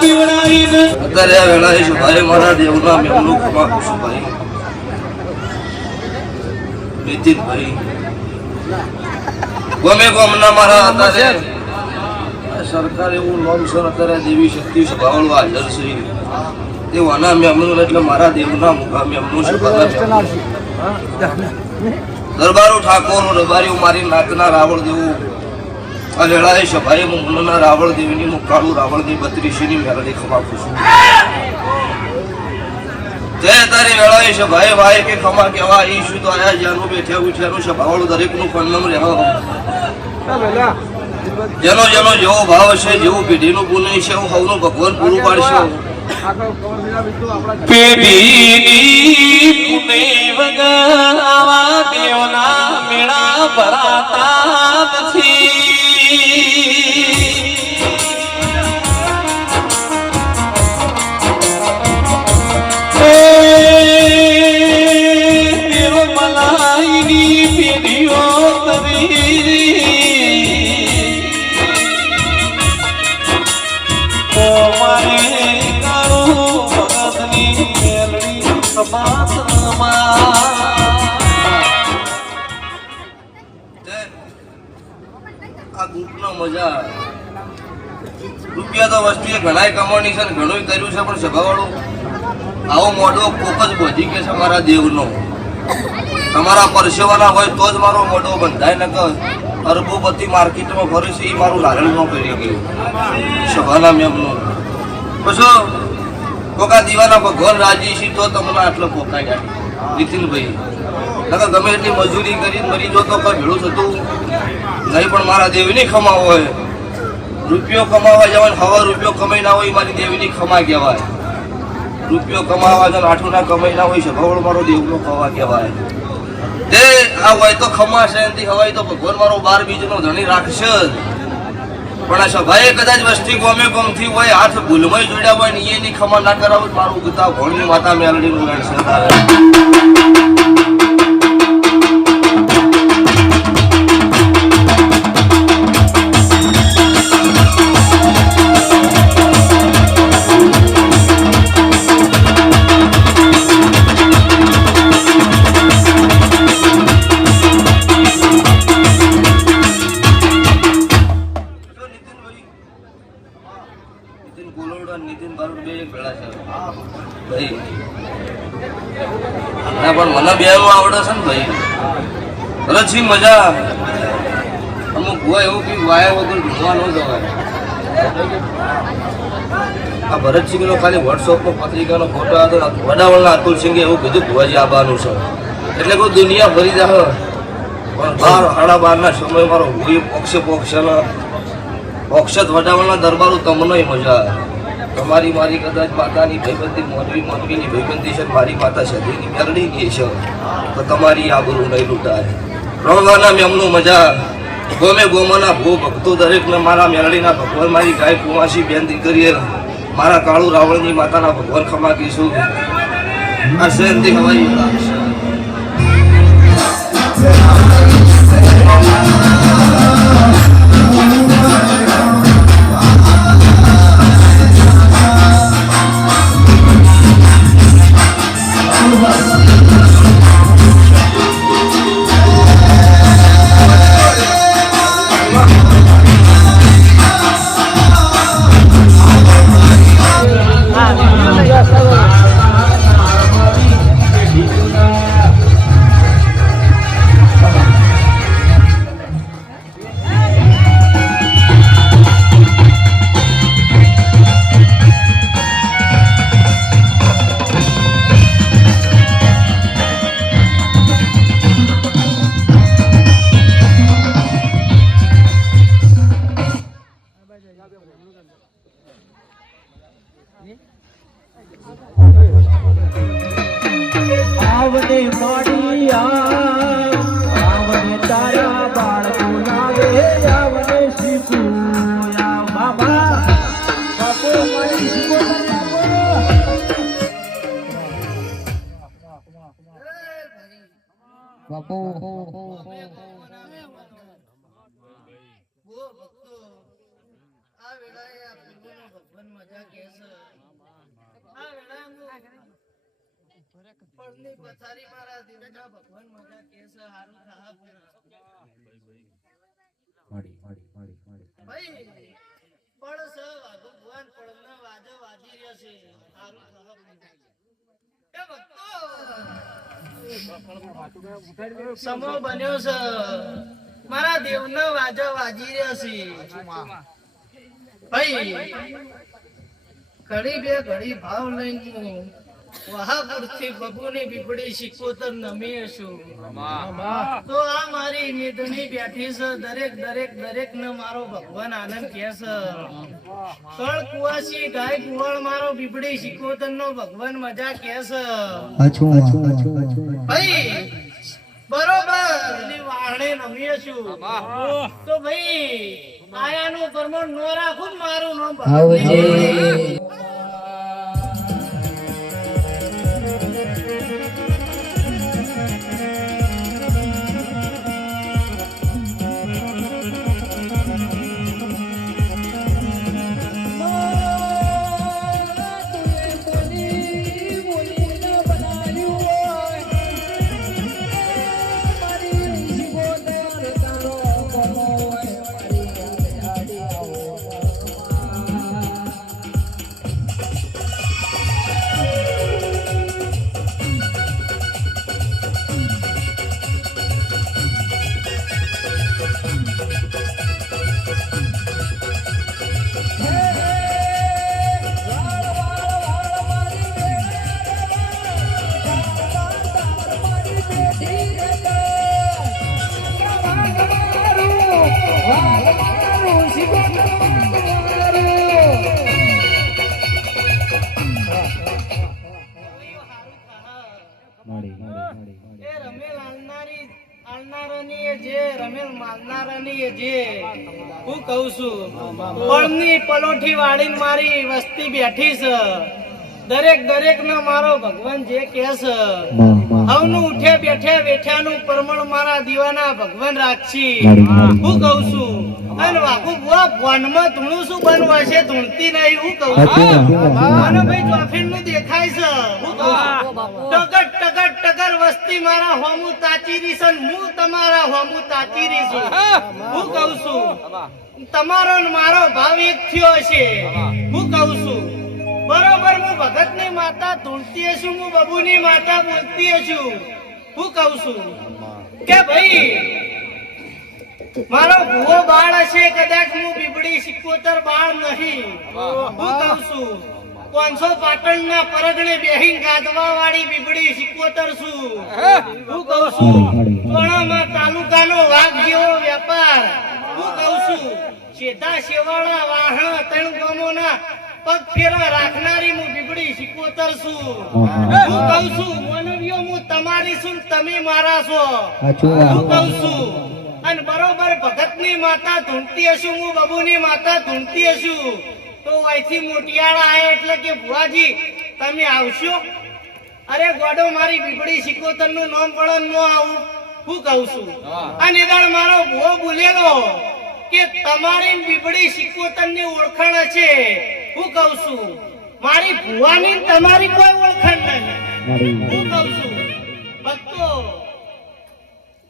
પીવડાવીને અત્યારે આ વેળાએ છે ભાઈ મારા દેવના મેમનું ખમા છું ભાઈ નીતિનભાઈ ગમે ગમના મારા અત્યારે સરકાર એવું નોમ છે અત્યારે દેવી શક્તિ સભાવાળું હાજર છે દેવાના મેમનું એટલે મારા દેવના મુખા મેમનું છે દરબારો ઠાકોર રબારીઓ મારી નાકના રાવળ દેવું આ વેળાએ સભાએ મુંગના રાવળ દેવીની મુકાળું રાવળ દેવ 32ની મેળડી ખમાપું છું જય તારી વેળાએ સભાએ ભાઈ કે ખમા કેવા ઈ શું તો આયા જ્યાંનું બેઠ્યા ઉઠ્યાનું સભાવાળું દરેકનું પન્નમ રહેવા જેનો જેનો જેવો ભાવ છે જેવું પેઢીનું પુણ્ય છે એવું સૌનું ભગવાન પૂરું પાડશે પેઢીની પુણ્ય વગર આવા દેવના મેળા ભરાતા નથી દેવ મલાઈની પેઢીઓ કરી આ ગ્રુપનો મજા રૂપિયા તો વસ્તુએ ઘણાય કમાણી છે ને ઘણું કર્યું છે પણ સભાવાળું આવો મોઢો કોક જ બધી કે છે મારા દેવનો તમારા પરસેવાના હોય તો જ મારો મોઢો બંધાય ન કર અરબોપતિ માર્કેટમાં ફરે છે એ મારું લારણ ન કરી ગયું સભાના મેમનું પછી કોકા દીવાના ભગવાન રાજી છે તો તમને આટલો પોકાઈ જાય નીતિનભાઈ નકર ગમે એટલી મજૂરી કરી મરી જો તો કોઈ ભેળું થતું નહીં પણ મારા દેવીની ખમા હોય રૂપિયો કમાવા જવાય હવા રૂપિયો કમાઈ ના હોય મારી દેવીની ખમા કહેવાય રૂપિયો કમાવા જવાય આઠું ના કમાઈ ના હોય છે ભગવાન મારો દેવનો ખવા કહેવાય તે આ હોય તો ખમા છે એનાથી હવાય તો ભગવાન મારો 12 બીજનો ધણી રાખશે પણ આ સભાએ કદાચ વસ્તી ગમે ગમથી હોય હાથ ભૂલમાં જોડ્યા હોય ને એની ખમા ના કરાવું મારું ગીતા ભણની માતા મેલડીનું રહેશે નીતિન બારોટ બે એક ભેળા છે ભાઈ ના પણ મને બે આવડે છે ને ભાઈ ભરતસિંહ મજા અમુક હોય એવું કે વાયા વગર ભણવા ન જવાય આ ભરતસિંહ નો ખાલી વોટ્સઅપમાં પત્રિકાનો ફોટો હતો વડાવળના અતુલસિંહે એવું કીધું ભુવાજી આવવાનું છે એટલે કોઈ દુનિયા ભરી જાય પણ 12:30 સમય મારો હું પોક્ષત વડાવળના દરબારો તમને મજા તમારી મારી કદાચ માતાની ભાઈબંધી મોનવીની ભાઈબંધી છે મારી માતા સદીની મેરડીની છે તો તમારી આબરૂ નહીં લૂંટાય રણવાના મેમનું મજા ગોમે ગોમાના ભો ભક્તો દરેકને મારા મેરડીના ભગવાન મારી ગાય કુમાસી બેન દીકરીએ મારા કાળુ રાવણની માતાના ભગવાન ખમા કહીશું આ શહેરથી હવાઈ આવને મોડિયા આવને તારા બાળકો લાવે આવને શીખુયા બાબા બાપો મારી શીખો બાપો આ વેળાએ આ ભગવાન મજા કે છે આ વેળામાં પડની પથારી મારા દેવના ભગવાન મજા કે છે હારું થાહ ભાઈ પડ છે વાઘુ ભગવાન પડના વાજો વાજી રહ્યો છે હારું થાહ એ ભક્તો સમો બન્યો છે મારા દેવનો વાજો વાજી રહ્યો છે ભાઈ ઘડી બે ઘડી ભાવ લઈને વહાપુરથી બબુની બીપડી શિકોતર નમી છું તો આ મારી મેદની બેઠી છે દરેક ને મારો ભગવાન આનંદ કહે છે કળ કુવાસી ગાય કુવાળ મારો બીપડી શિકોતર નો ભગવાન મજા કહે છે ભાઈ બરોબર ની વાહણે નમીએ છું તો ભાઈ આયાનું પરમણ નો રાખું મારું નામ ભગવાન હું કહું છું પળની પલોઠી વાળીને મારી વસ્તી બેઠી છે દરેક ને મારો ભગવાન જે કહે છે હવનું ઉઠે બેઠે વેઠ્યાનું પરમણ મારા દીવાના ભગવાન રાખશી હું કહું છું અને વાકુ બુઆ વનમાં ધૂણું શું બનવા છે ધૂણતી નહીં હું કહું છું મને ભાઈ ચોફીન નું દેખાય છે હું કહું છું ટગર વસ્તી મારા હોમું તાચીરી છે હું તમારા હોમું તાચીરી છું હું કહું છું તમારો ને મારો ભાવ એક થયો છે હું કહું છું બરોબર હું ભગત ની માતા ધૂણતી છું હું બબુની માતા બોલતી છું હું કહું છું કે ભાઈ મારો ભૂવો બાળ હશે કદાચ હું બીબડી સિકોતર બાળ નહીં હું કહું છું 500 પાટણના પરગણે બેહીન ગાદવા વાળી બીબડી સિકોતર છું હું કહું છું સોણામાં તાલુકાનો વાઘ જેવો વેપાર હું કહું છું સીધા શેવાળા વાહણ ત્રણ ગામોના પગ ફેરા રાખનારી હું બીબડી સિકોતર છું હું કહું છું મનવીઓ હું તમારી છું તમે મારા છો હું કહું છું અને બરોબર ભગતની માતા ધૂણતી હશું હું બબુની માતા ધૂણતી હશું તો અહીંથી મોટિયાળા આયા એટલે કે ભુવાજી તમે આવશો અરે ગોડો મારી બીબડી સિકોતર નું નામ પણ ન આવું હું કહું છું અને એદાળ મારો ભુવો બોલેલો કે તમારી બીબડી સિકોતર ની ઓળખાણ છે હું કહું છું મારી ભુવાની તમારી કોઈ ઓળખાણ નહીં હું કહું છું ભક્તો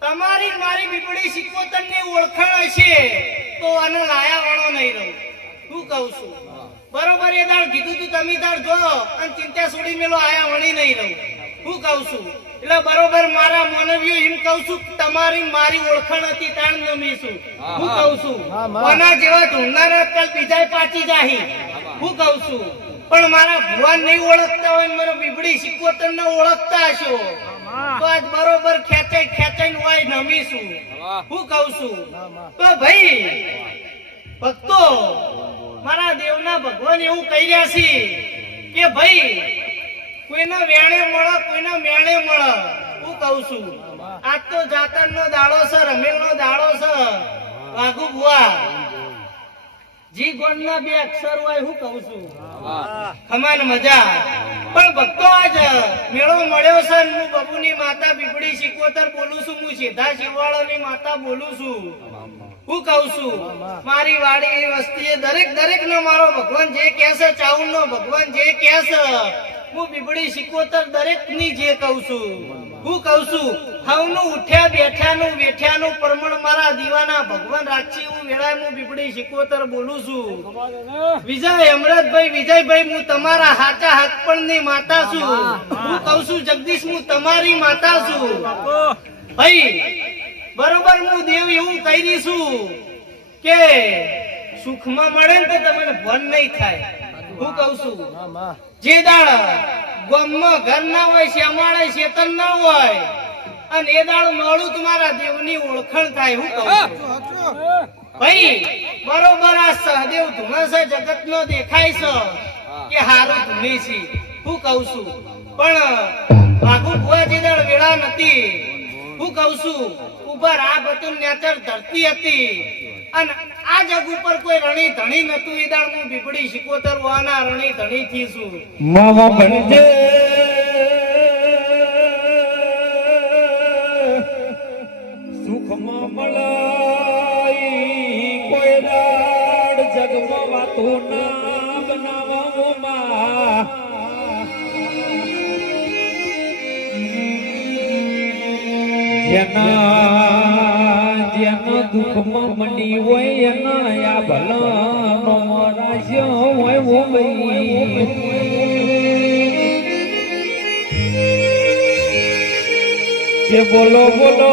તમારી મારી બીબડી સિકોતર ની ઓળખાણ છે તો આને લાયા વાળો નહીં રહું હું કહું છું બરોબર એ દાળ કીધું તું તમે દાળ જો અને ચિંતા છોડી મેલો આયા વણી નહીં રહું હું કહું છું એટલે બરોબર મારા માનવીઓ એમ કહું છું તમારી મારી ઓળખાણ હતી તાણ નમી છું હું કહું છું કોના જેવા ધૂળનારા કાલ બીજા પાછી જાહી હું કહું છું પણ મારા ભુવાન નહીં ઓળખતા હોય મારો બીબડી સિકોતર ને ઓળખતા હશો તો આજ બરોબર ખેંચાઈને હોય નમીશું હું કહું છું તો ભાઈ ભક્તો મારા દેવના ભગવાન એવું કહી રહ્યા છે કે ભાઈ કોઈના વેણે મળે કોઈના મેણે મળે હું કહું છું આજ તો જાતર નો દાડો છે રમેલ નો દાડો છે વાઘુ બુઆ જી ગોળ ના 2 અક્ષર હોય હું કહું છું ખમાન મજા પણ ભક્તો આજ મેળો મળ્યો છે હું બબુની માતા બીબડી સિકોતર બોલું છું હું સીધા શિવાળાની માતા બોલું છું હું કહું છું મારી વાડી વસ્તીએ દરેક નો મારો ભગવાન જે કહે છે ચાઉલ નો ભગવાન જે કહે છે હું બીબડી સિકોતર દરેક ની જે કહું છું હું કહું છું હવનું ઉઠ્યા બેઠ્યાનું વેઠ્યાનું પ્રમાણ મારા દીવાના ભગવાન રાખશે હું વેળાએ હું બીબડી સિકોતર બોલું છું વિજય અમરતભાઈ વિજયભાઈ હું તમારા હાચા હકપણ ની માતા છું હું કહું છું જગદીશ હું તમારી માતા છું ભાઈ બરોબર હું દેવ એવું કહી દઈશું કે સુખમાં મળે ને તો તમને ભન નહીં થાય હું કહું છું જે દાળ ગામમાં ઘર ના હોય શ્યામાળે શેતન ના હોય અને એ દાળ મળું તમારા દેવની ઓળખાણ થાય હું કહું છું ભાઈ બરોબર આ સહદેવ ધુમસ જગત નો દેખાય છે કે હારું ધુની છે હું કહું છું પણ ભાગુ ભુવા જે દાળ વેળા નથી હું કહું છું ઉપર આ બધું નેચર ધરતી હતી અને આ જગ ઉપર કોઈ રણી ધણી નતું એ દાળ હું બીબડી સિકોતર વાના રણી ધણી થી છું મામા બનજે સુખમાં મલાઈ કોઈ દાડ જગમાં વાતો ના બનાવવામાં જેના દુઃખમાં મની હોય એના આ ભલાનો રાશ્યો હોય વો ભાઈ જે બોલો બોલો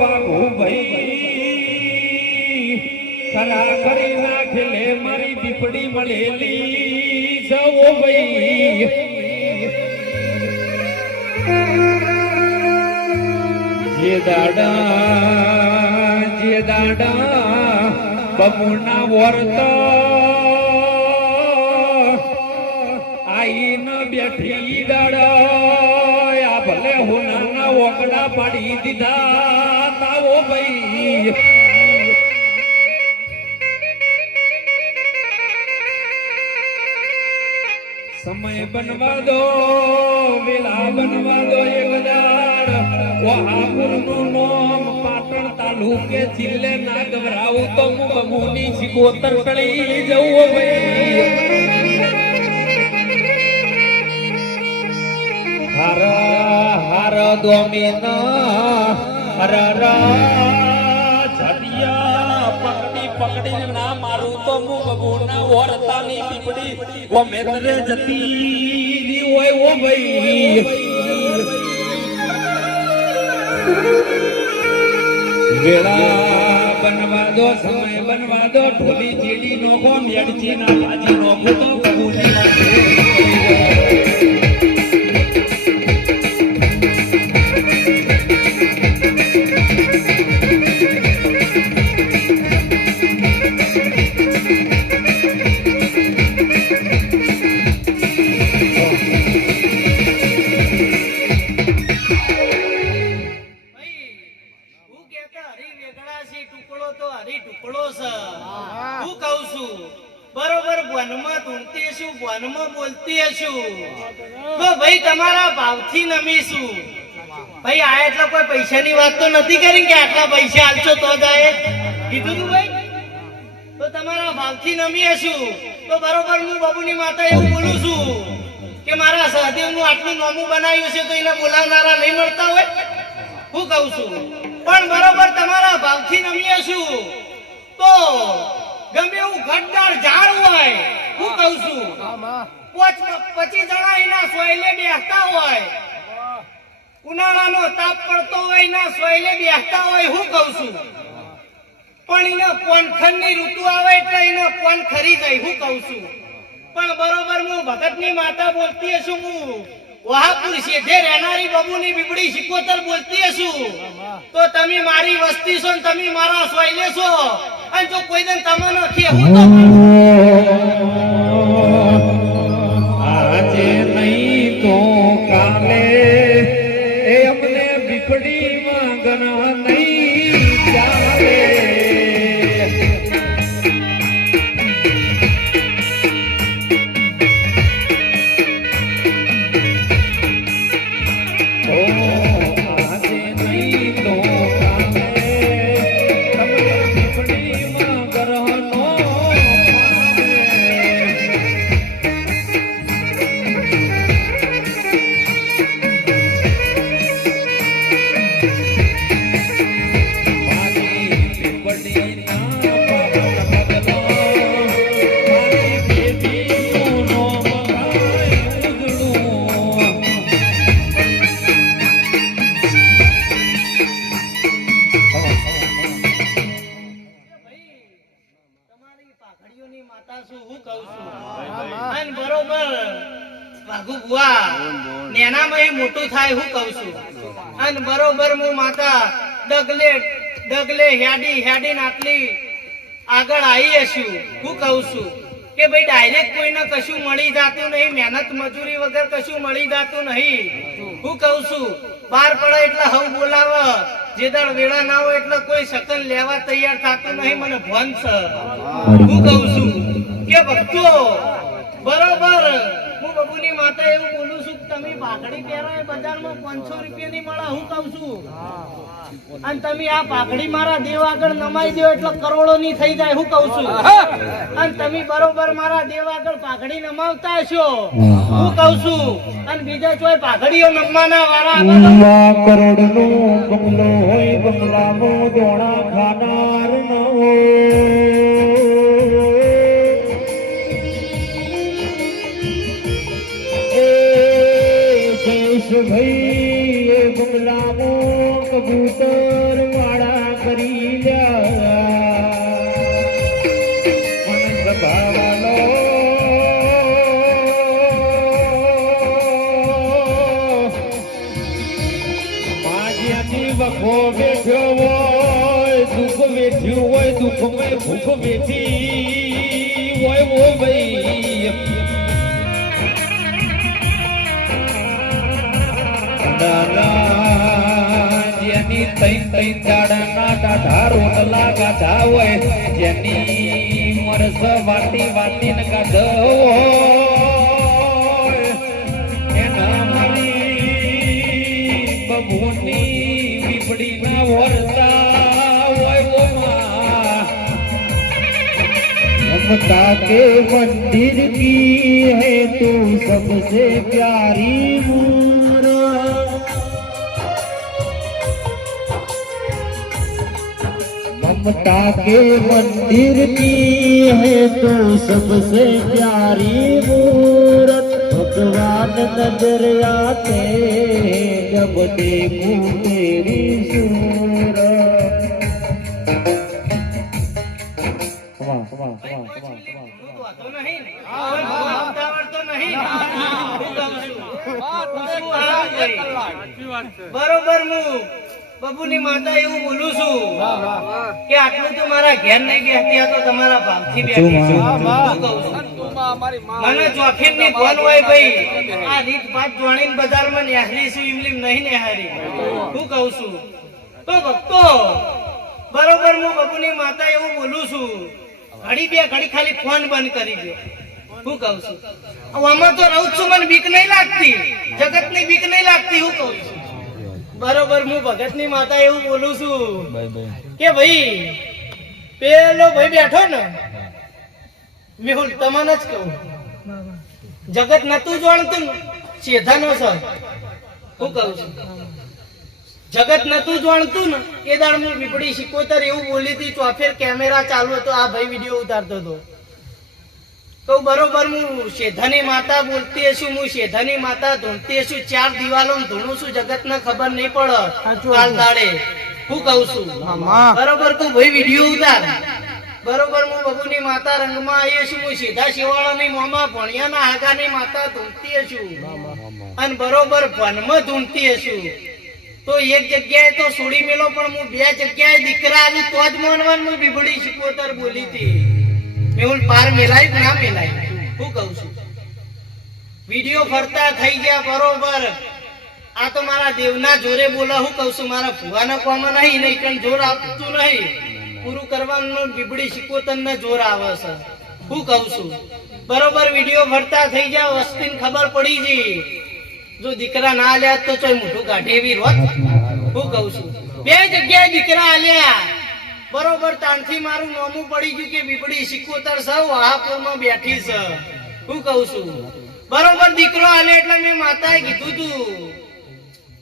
વાઘુ ભાઈ ખરા કરી નાખેલે મારી બીપડી મળેલી સવો ભાઈ જે દાડા બમુના વર્ત આઈ ન બેઠી દાડા આ ભલે હોનાના ઓકડા પાડી દીધા તાવો ભાઈ સમય બનવા દો વેલા બનવા દો એક દાડ વહાપુરનું નામ પાટણ તાલુકે જિલ્લે ના ગભરાવું તો હું બમુની સિકોતર ટળી જવું ભાઈ હર હર દોમીના હર જડિયા પકડીને ના મારું તો હું બબુના ઓરતાની પીપડી ઓ મેરે જતી હોય ઓ ભાઈ વેળા બનવા દો સમય બનવા દો ઢોલી ચીડી નો કો મેડચી ના બાજી નો તો બબુની તમારા ભાવથી નમીશું ભાઈ આ એટલા કોઈ પૈસાની વાત તો નથી કરી કે આટલા પૈસા આલશો તો જાય કીધું તું ભાઈ તો તમારા ભાવથી નમી હશું તો બરોબર હું બાબુની માતા એવું બોલું છું કે મારા સહદેવનું આટલું નામું બનાવ્યું છે તો એને બોલાવનારા નહીં મળતા હોય હું કહું છું પણ બરોબર તમારા ભાવથી નમી હશું તો ગમે એવું ઘટદાર ઝાડ હોય હું કહું છું 25 જણા એના સોયલે બેસતા હોય ઉનાળાનો તાપ પડતો હોય એના સોયલે બેસતા હોય હું કહું છું પણ એને પોનખરની ઋતુ આવે એટલે એને પોન ખરી જાય હું કહું છું પણ બરોબર હું ભગતની માતા બોલતી હશું હું વહાપુર શેઠે રહેનારી બબુની બીબડી સિકોતર બોલતી હશું તો તમે મારી વસ્તી છો ને તમે મારા સોયલે છો અને જો કોઈ દિન તમને કેવું તો આજે નહીં તો કાલે એ અમને બીપડી માંગના નહીં ચાલે આજે નહીં તો કાલે એનામાં એ મોટું થાય હું કહું છું. અને બરોબર હું માતા ડગલે હેડી આટલી આગળ આવી હશું. હું કહું છું કે ભાઈ ડાયરેક્ટ કોઈને કશું મળી જાતું નહીં, મહેનત મજૂરી વગર કશું મળી જાતું નહીં. હું કહું છું બાર પડે એટલે હવ બોલાવે, જે દાડ વેળા ના હોય એટલે કોઈ શકન લેવા તૈયાર થતું નહીં. મને ભન છે. હું કહું છું કે ભક્તો બરોબર હું બબુની માતા એવું બોલું છું કે તમે પાઘડી પહેરો એ બજારમાં 500 રૂપિયાની મળે. હું કહું છું અને તમે આ પાઘડી મારા દેવ આગળ નમાઈ દો એટલે કરોડોની થઈ જાય. હું કહું છું અને તમે બરોબર મારા દેવ આગળ પાઘડી નમાવતા હશો. હું કહું છું અને બીજા ચોય પાઘડીઓ નમવાના વાળા કરોડ નો બંગલો હોય, બંગલામાં દોણા ખાનાર ન ભાઈ એ બંગલામાં કબૂતર વાળા કરી લ્યા વખો બેઠ્યો હોય, દુઃખ વેઠ્યું હોય, દુઃખમાં ભૂખ વેઠી હોય. ઓ ભાઈ જેની તૈન દાડાના દાઢા રોટલા ગાધા હોય, જેની મરસ વાટી ને ગાધો હોય, એના મારી બબુની બીપડી ના વરતા હોય. ममता के मंदिर की है तू सबसे प्यारी मूरत, ममता के मंदिर की है तू सबसे प्यारी मूरत. भगवान नजर आते जब देखूं तेरी सूरत. બરોબર હું બબુની માતા એવું બોલું છું કે આટલું તો મારા ઘેર નહીં બેસતી, આ તો તમારા ભાવથી બેસી છે. મને ચોફીર ની ફોન હોય ભાઈ, આ રીત પાત જોણીને બજારમાં નેહરી છું, ઇમલીમ નહીં નેહારી. હું કહું છું તો ભક્તો બરોબર હું બબુની માતા એવું બોલું છું, ઘડી બે ઘડી ખાલી ફોન બંધ કરી દો. હું કહું છું આમાં તો રહું છું, મને બીક નહીં લાગતી, જગત ની બીક નહીં લાગતી. હું કહું છું બરોબર હું ભગત ની માતા એવું બોલું છું કે ભાઈ પેલો ભાઈ બેઠો ને મેહુલ તમને જ કહું, જગત નતું જાણતું શેધાનો સર. હું કહું છું જગત નતું જાણતું ને એ દાડ હું બીપડી 77 એવું બોલી હતી. ચોફેર કેમેરા ચાલુ હતો, આ ભાઈ વિડીયો ઉતારતો હતો. તો બરોબર હું શેધાની માતા બોલતી હશું, હું શેધાની માતા ધૂણતી હશું, 4 દિવાલો ધૂણું છું, જગત ને ખબર નહીં પડે કાલ દાડે. હું કહું છું બરોબર તું ભાઈ વિડીયો ઉતાર. બરોબર હું બબુની માતા રંગમાં આવી છું, હું સીધા શિવાળાની મોમાં ભણિયાના હાગાની માતા ધૂણતી હશું અને બરોબર વનમાં ધૂણતી હશું. તો એક જગ્યાએ તો છોડી મેલો, પણ હું 2 જગ્યાએ દીકરા આવ્યું તો જ માનવાનું. હું બીબડી 77 બોલી હતી, મેહુલ પાર મેલાય ના મેલાય. હું કહું છું વિડીયો ફરતા થઈ ગયા બરોબર. આ તો મારા દેવના જોરે બોલા. હું કહું છું મારા ભુવાના કોમાં નહીં, નહીં પણ જોર આપતું નહીં, પૂરું કરવાનું બીબડી 77 ને જોર આવે છે. હું કહું છું બરોબર વિડીયો ફરતા થઈ ગયા, વસ્તીને ખબર પડી ગઈ. જો દીકરા ના આલ્યા તો ચોય મોઢું કાઢે એવી રોત. હું કહું છું 2 જગ્યાએ દીકરા આલ્યા બરોબર. તાણથી મારું નામું પડી ગયું કે બીબડી 77 સૌ વહાપુરમાં બેઠી છે. હું કહું છું બરોબર દીકરો આલે એટલે મેં માતાએ કીધું તું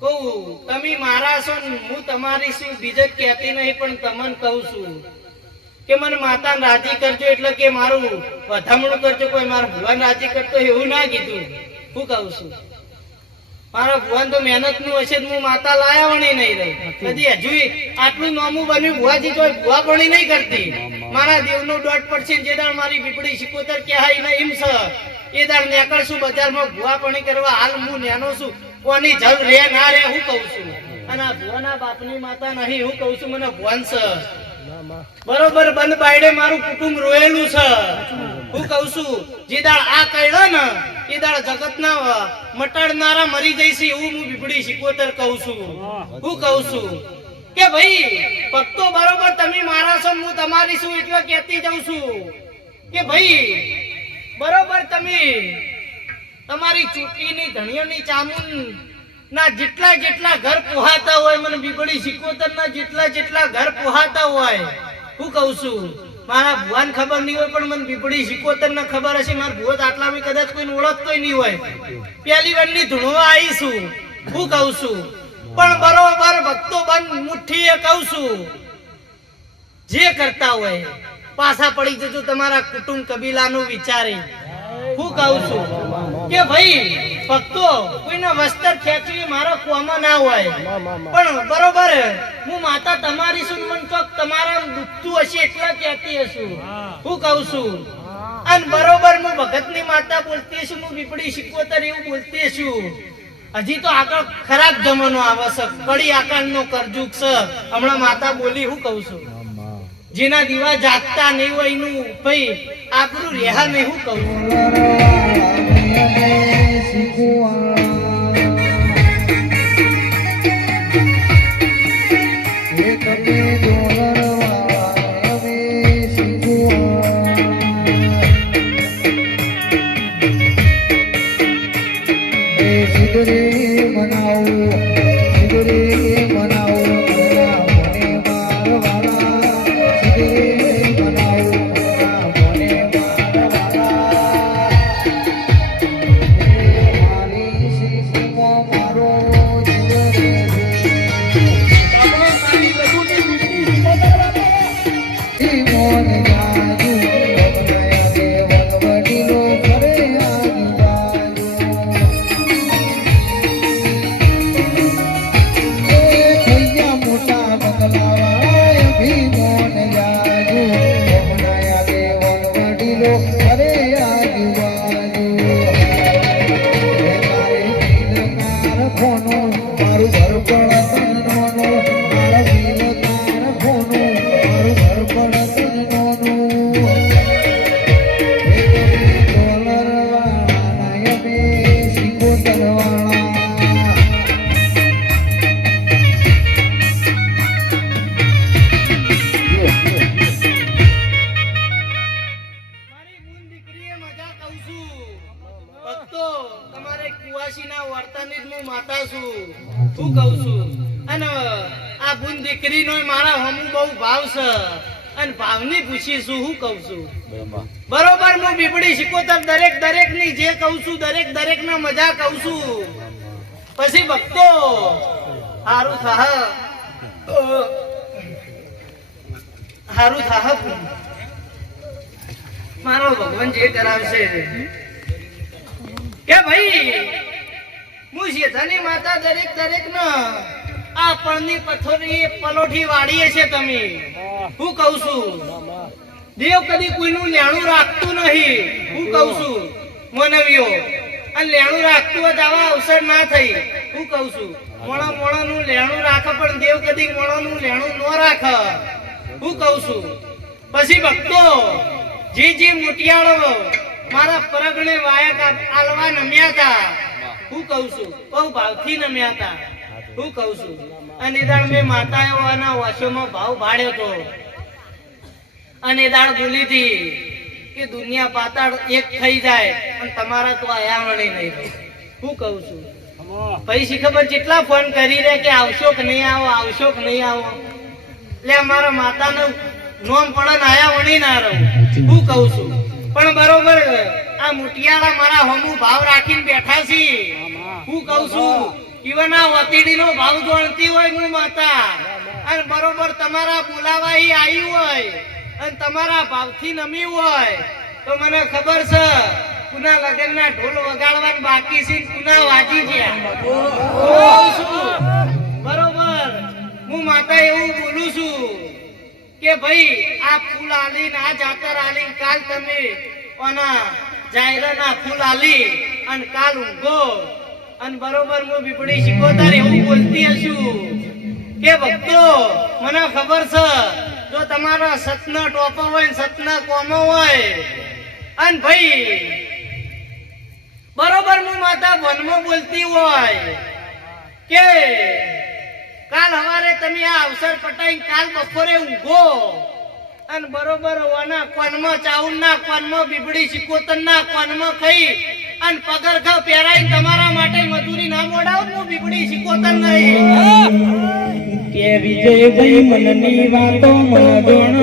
કહું તમે મારા છો, હું તમારી છું, બીજે કહેતી નહીં, પણ તમને કહું છું કે મને માતાને રાજી કરજો, એટલે કે મારું વધામણું કરજો, કોઈ મારા ભુવાને રાજી કરતો એવું ના કીધું. હું કહું છું મારા ભુવાન તો મહેનત નું હશે, હું માતા લાયા વણી નહીં રહી કદી. હજુ આટલું નામું બન્યું ભુવાજી તો ભુવા પણ નહીં કરતી. મારા દેવનો દોટ પડશે, જે દાળ મારી બીપડી 77 કહેવાય ને એમ છે, એ દાળ નીકળશું બજારમાં ભુવા પણ કરવા. હાલ હું નેનો છું, કોની જલ રે ના રે હું કહું છું અને આ ભુવાના બાપની માતા નહીં હું કહું છું મને ભુવન છે બરોબર બંધ બાયડે મારું કુટુંબ રોયેલું છે હું કહું છું જે દાળ આ કઈડો ને એ દાળ જગતના મટાડનારા મરી જઈશે એવું હું બીબડી શીખોતર કહું છું હું કહું છું કે ભાઈ ભક્તો બરોબર તમે મારા છો હું તમારી છું એટલે કહેતી જાઉં છું કે ભાઈ બરોબર તમે તમારી ચૂંટણીની ધણીઓની ચામુન ના જેટલા જેટલા ઘર પોહાતા હોય મને બીબડી શીખોતર ના જેટલા ઘર પોહાતા હોય હું કહું છું મારા ભુવાન ખબર નહીં હોય પણ મને બીબડી શીખોતર ને ખબર હશે મારા ભુવત આટલામાં કદાચ કોઈને ઓળખતોય નહીં હોય પહેલી વારની ધૂણવા આવીશું હું કહું છું પણ બરોબર ભક્તો બંધ મુઠ્ઠીએ કહું છું જે કરતા હોય પાછા પડી જજો તમારા કુટુંબ કબીલાનું વિચારી હું કહું છું કે ભાઈ ભક્તો કોઈના વસ્ત્ર ખેંચવી મારા કોમાં ના હોય પણ બરોબર હું માતા તમારી છું મન તો તમારા દુખતું હશે એટલે કહેતી હશું હું કહું છું અને બરોબર હું ભગતની માતા બોલતી છું હું બીપડી શીખવતર એવું બોલતી છું હજી તો આગળ ખરાબ જમાનો આવે છે કડી આકારનો કરજુક છે હમણાં માતા બોલી હું કહું છું જેના દીવા જાગતા નહીં હોય એનું ભાઈ આપણું રેહા નહીં હું કહું છું બરોબર હું બીબડી શીખોતર દરેક ની જે કહું છું દરેક ના મજા કહું છું પછી ભક્તો હારું થાહ મારો ભગવાન જે કરાવશે કે ભાઈ હું શેઠાની માતા દરેક ના આ પળની પથોરી પલોઠી વાળીએ છે તમે હું કહું છું દેવ કદી કોઈનું લેણું રાખતું નહીં હું કહું છું મનવીઓ અને લેણું રાખતું હોય તો આવા અવસર ના થઈ હું કહું છું મોણાનું લેણું રાખે પણ દેવ કદી મોણાનું લેણું ન રાખે હું કહું છું પછી ભક્તો જે મોટિયાળો મારા પરગણે વાયક આલવા નમ્યા હતા હું કહું છું બહુ ભાવથી નમ્યા હતા હું કહું છું અને દાળ મેં માતાઓના વાસોમાં ભાવ ભાડ્યો હતો અને દાળ બોલી હતી કે દુનિયા પાતાળ એક થઈ જાય અને તમારા તો આયામણી નહીં હું કહું છું પછી ખબર જેટલા ફોન કરી રહ્યા કે આવશો કે નહીં આવો એટલે અમારા માતાનું નોમ પડન આયામણી ના રહું હું કહું છું પણ બરોબર આ મુટિયાળા મારા હમુ ભાવ રાખીને બેઠા છે હું કહું છું ઈવના વતીડીનો ભાવ જોણતી હોય હું માતા અને બરોબર તમારા બોલાવા આવી હોય અને તમારા ભાવથી નમી હોય તો મને ખબર છે કુના લગનના ઢોલ વગાડવાનું બાકી છે કુના વાજી ગયા બરોબર હું માતા એવું બોલું છું કે ભાઈ આ ફૂલ આલી આ જાતર આલી કાલ તમે ઓના જાયરાના ફૂલ આલી અને કાલ ઊંઘો અને બરોબર હું બીપડી શીખોતર એવું બોલતી હશું કે ભક્તો મને ખબર છે જો તમારા સતના ટોપા હોય ને સતના કોમો હોય અને ભાઈ બરોબર હું માતા વનમાં બોલતી હોય કે કાલ હવારે તમે આ અવસર પટાઈ કાલ બપોરે ઊંઘો અને બરોબર વાના કોનમાં ચાઉનના કોનમાં બીબડી શિકોતરના કોનમાં ખાઈ અને પગરખા પહેરાઈ તમારા માટે મજૂરી ના મોડાવ હું બીબડી શિકોતર નહીં કે વિજયભાઈ મનની વાતો મન ગણ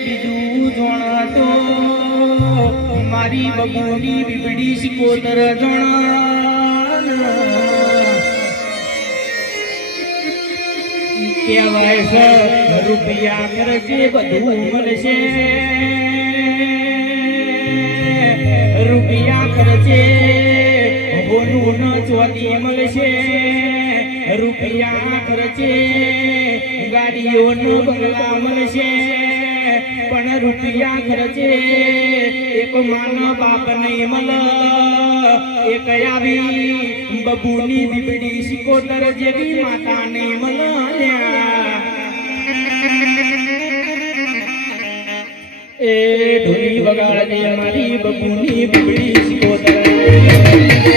બીજું જોણાતો મારી બબુની બીબડી શિકોતર જણ કહેવાય છે રૂપિયા ખર્ચે બધું મળશે રૂપિયા ખર્ચે હોનું ન ચોથી મળશે રૂપિયા ખર્ચે ગાડીઓ ન બંગલા મળશે પણ રૂપિયા ખર્ચે એક માન બાપ નહીં મળ એક આવી બબુની બીબડી શિકોતર જેવી માતા નહીં મળ્યા એ ઢોલી વગાડે મારી બબુની બીબડી શિકોતર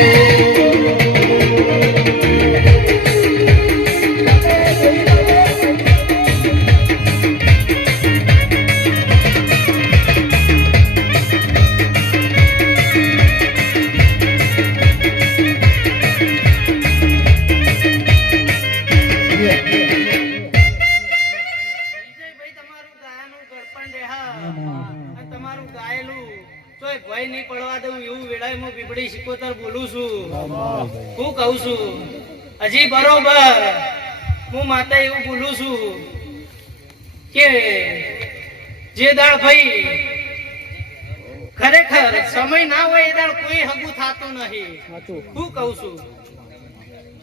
બીબડી શિકોતર બોલું છું હું કહું છું હજી બરોબર હું માતા એવું બોલું છું કે જે દાળ ભાઈ ખરેખર સમય ના હોય એ દાળ કોઈ હગું થતું નહીં હું કહું છું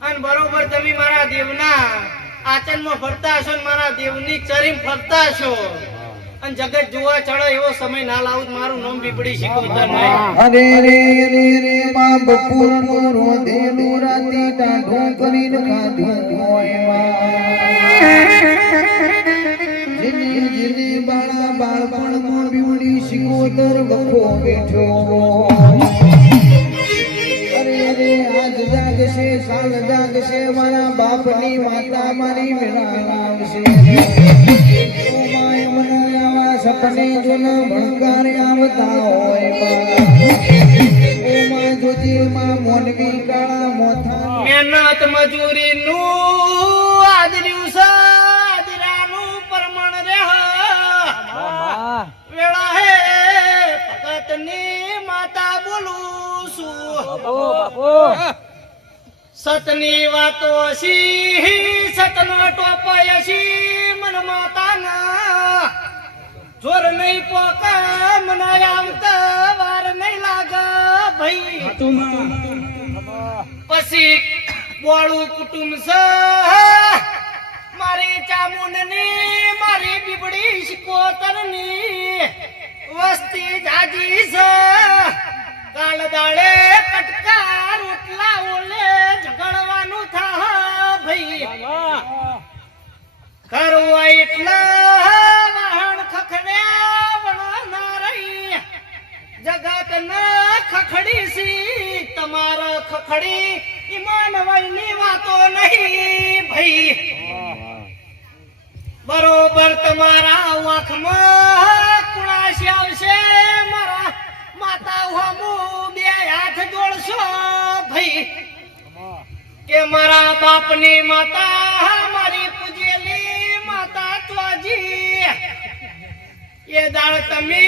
અને બરોબર તમે મારા દેવના આચનમાં ફરતા હશો ને મારા દેવની ચરીમ ફરતા હશો અને જગત જોવા ચડો એવો સમય ના લાવું મારું નામ બીબડી શિકોતર નહીં અરે રે રે રે માં બપોરનો રોધેલું રાતી ટાઢું કરીને ખાધું હોય જીની જીની બાળા બાળપણમાં બીબડી શિકોતર વખો બેઠો અરે રે આજ જાગશે સાલ જાગશે મારા બાપની માતા મારી મેળા લાવશે સપને જોન ભણકાર આવતા હોય ઓમાં જોજી માં મોનવી કાળા મોથા મહેનત મજૂરી નું આદર્યું છે આદરાનું પરમણ રે વેળા હે ભગતની માતા બોલું છું સતની વાતો સી સતનો ટોપાય સી મન માતાના જોર નહીં પોકા મના આવતા વાર નહીં લાગા ભાઈ પછી બોળું કુટુંબ છે મારી ચામુંડની મારી બીબડી શિકોતરની વસ્તી જાજી છે કાળ દાડે કટકા રોટલા ઓલે ઝઘડવાનું થા ભાઈ કરવા એટલા જગત ના ખખડી સી તમારા ખખડી ઈમાન વયની વાતો નહીં ભાઈ બરોબર તમારા વાખમાં કુણાશી આવશે મારા માતા હમુ બે હાથ જોડશો ભાઈ કે મારા બાપની માતા મારી પૂજેલી માતા ત્વાજી એ દાળ તમે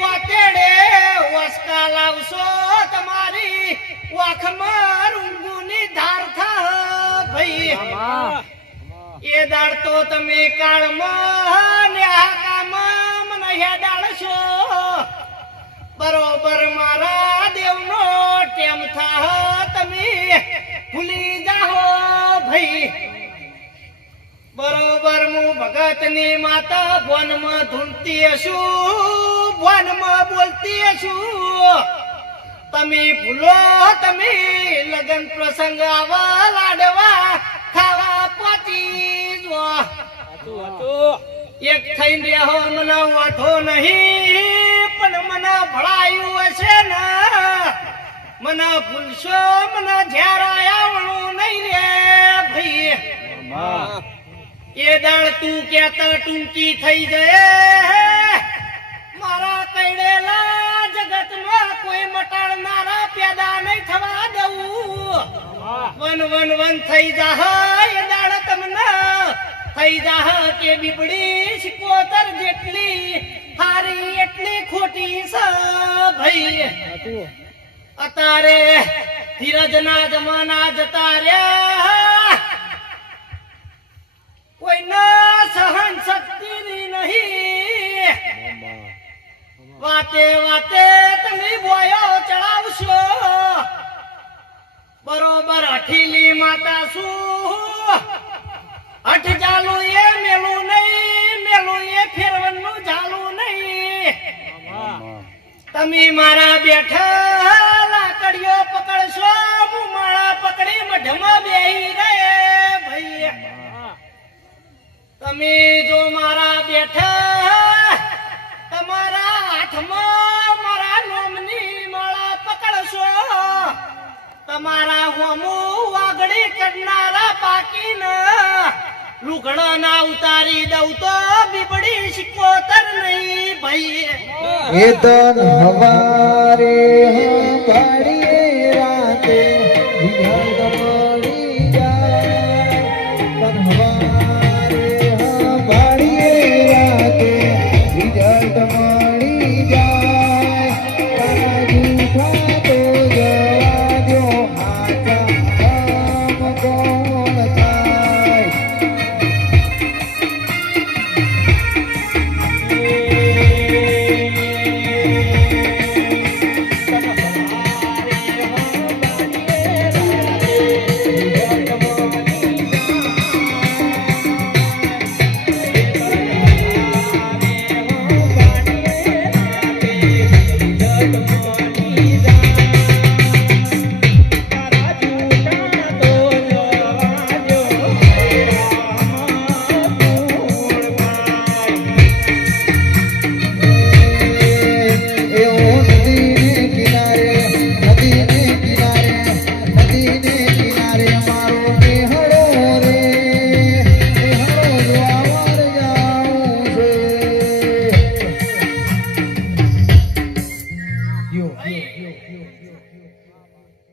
વાતેડે વસકા લાવશો તમારી વાખમાં રૂંગુની ધાર થા ભાઈ એ દાળ તો તમે કાળમાં ને આકામાં મને હેડાળશો બરોબર મારા દેવનો ટેમ થા તમે ભૂલી જાઓ ભાઈ બરોબર હું ભગતની માતા ભવનમાં ધૂનતી હશું, ભવનમાં બોલતી હશું. તમે ભૂલો તમે લગન પ્રસંગ આવા લાડવા ખાવા પહોંચી જો. એક થઈને રહ્યો મને વાંધો નહીં, પણ મને ભળાયું હશે ને મને ભૂલશો મને ઝેર આવવાનું નહીં રે ભાઈ. એ દાળ તું કેતા ટૂંકી થઈ જાય, મારા કઈડેલા જગતમાં કોઈ મટાડનારા પેદા નહીં થવા દઉં. વન વન વન થઈ જાહ એ દાળ તમને થઈ જાહ કે બીબડી શિકોતર જેટલી હારી એટલી ખોટી છે ભાઈ. અતારે ધીરજના જમાના જતા રહ્યા, કોઈના સહન શક્તિની નહીં. વાતે વાતે તમે બોયો ચડાવશો, બરોબર હઠીલી માતા શું હઠ જાલું એ મેલું નહીં, મેલું એ ફેરવનનું જાલું નહીં. તમે મારા બેઠા લાકડીઓ પકડશો, હું માળા પકડી મઢમાં બેહી રે ભાઈ. તમે જો મારા બેઠા તમારા હાથમાં મારા નોમની માળા પકડશો, તમારા હોમું વાગડી કરનારા બાકીના લુગડા ના ઉતારી દઉં તો બીબડી શિકોતર નહીં ભાઈ. એ તન હવારે હંભાળીએ રાતે વિહંગ મળી જાય. તન હવારે હંભાળીએ રાતે વિહંગ મળી જાય. તારા જૂઠા તો જવા દ્યો, હાચા કામ કોણ થાય.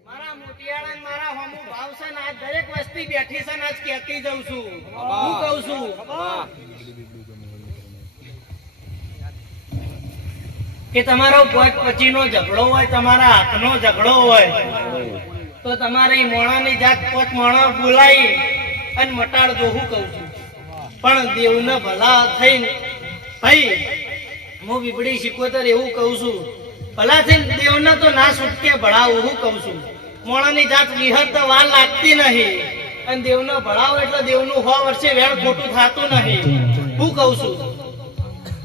મારા મોટિયાળા ને મારા હોમું ભાવ છે ને આજ દરેક વસ્તી બેઠી છે ને આજ કહેતી જઉં છું. હું કહું છું કે તમારો પોત પછીનો ઝઘડો હોય, તમારા હાથનો ઝઘડો હોય તો તમારી મોણાની જાત પોત મોણા બોલાવી અને મટાડજો. હું કહું છું પણ દેવને ભલા થઈને ભાઈ હું બીબડી શિકોતર એવું કહું છું, ભલા થઈને દેવને તો ના છૂટકે ભળાવું. હું કહું છું મોણાની જાત વિહત વાર લાગતી નહીં, અને દેવને ભળાવો એટલે દેવનું 100 વર્ષે વેળ ખોટું થતું નહીં. હું કહું છું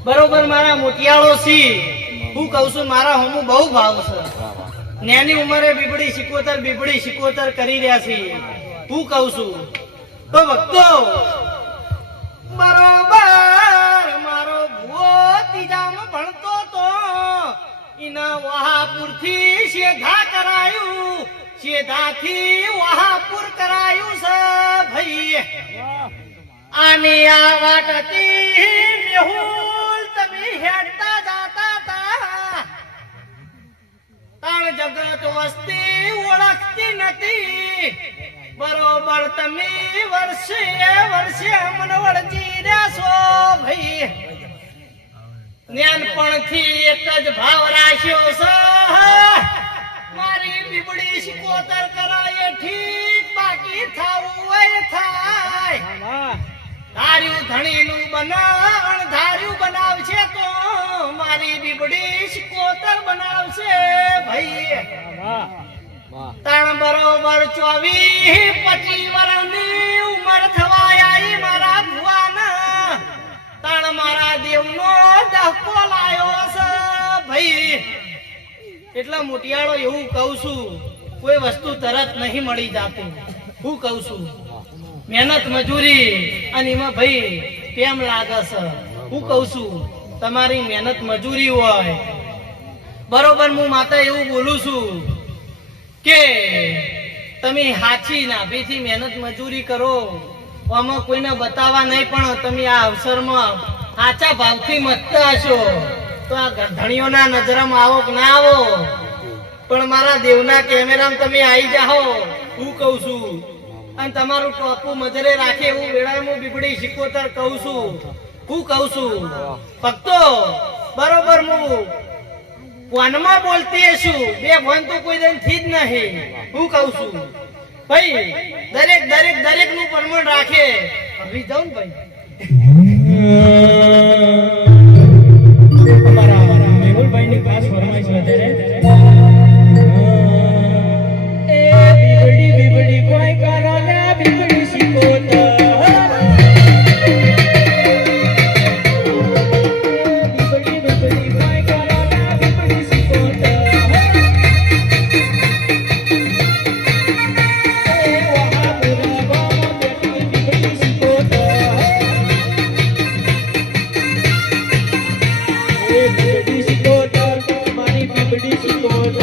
બરોબર મારા મોટિયાળો સી. હું કહું છું મારા હોમું બહુ ભાવ છે, નાની ઉંમરે બીબડી શિકોતર કરી રહ્યા છે. હું કહું છું તો ભક્તો બરોબર મારો ભૂવો ત્રીજામાં ભણતો તો એના વહાપુરથી શેધા કરાયું, શેધાથી વહાપુર કરાયું છે ભાઈ. આની આ વાટ હતી મેહુલ તમે હેડતા જાતા તા, તાણ જગત વસ્તી ઓળખતી નથી. બરોબર તમે વર્ષે વર્ષે મને વળજી રહ્યા છો ભાઈ. જ્ઞાનપણથી એક જ ભાવ રાખ્યો છે, મારી બીબડી શિકોતર કરાય ઠીક, બાકી થાવું હોય થાય. ધાર્યું ધણીનું બનાવ ધાર્યું બનાવશે તો મારી બીબડી શિકોતર બનાવશે ભાઈ. તાણ બરોબર 24-25 વર્ષની ઉંમર થવા આવી મારા ભુવાના તાણ મારા દેવનો ડહકો લાયો છે ભાઈ. એટલા મોટિયાળો એવું કહું છું, કોઈ વસ્તુ તરત નહીં મળી જાતી. હું કહું છું મહેનત મજૂરી અને એમાં ભાઈ કેમ લાગે છે. હું કહું છું તમારી મહેનત મજૂરી હોય બરોબર. હું માતા એવું બોલું છું કે તમે હાચી નાભીથી મહેનત મજૂરી કરો, આમાં કોઈને બતાવવા નહીં, પણ તમે આ અવસરમાં સાચા ભાવથી મતતા હશો તો આ ગરધણીઓના નજરમાં આવો કે ના આવો, પણ મારા દેવના કેમેરામાં તમે આવી જાઓ. હું કહું છું અને તમારું ટોપું મજરે રાખે એવું વેળામાં બીબડી શિકોતર કહું છું. હું કહું છું ભક્તો બરોબર હું વનમાં બોલતી હશું, બે વન તો કોઈ દિન થી જ નહીં. હું કહું છું ભાઈ દરેક નું પ્રમાણ રાખે. હવે જાઉં ને ભાઈ અમારા મેહુલભાઈની ખાસ ફરમાઈશ વધારે. એ બીબડી કોઈ કરો ને બીબડી શીખોતર. બીબડી કોઈ કરો ને બીબડી શીખોતર. એ વહાપુરા ગામ બેઠી બીબડી શીખોતર. બીબડી શીખોતર મારી બીબડી શીખોતર.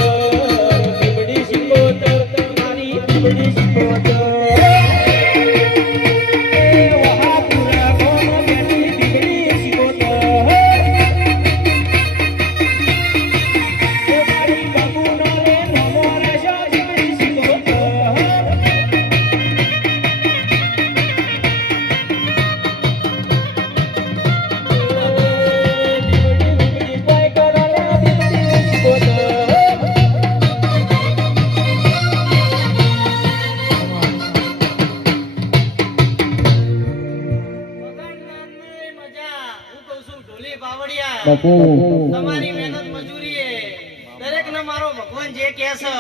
બીબડી શીખોતર મારી બીબડી શીખોતર. એ વહાપુરા ગામ બેઠી બીબડી શીખોતર. એ મારી બાપુનો રે નમો રહેશો બીબડી શીખોતર. મજા. હું કહું છું ઢોલી બાવળિયા બાપુ તમારી મહેનત મજૂરી દરેક ને મારો ભગવાન જે કહે છે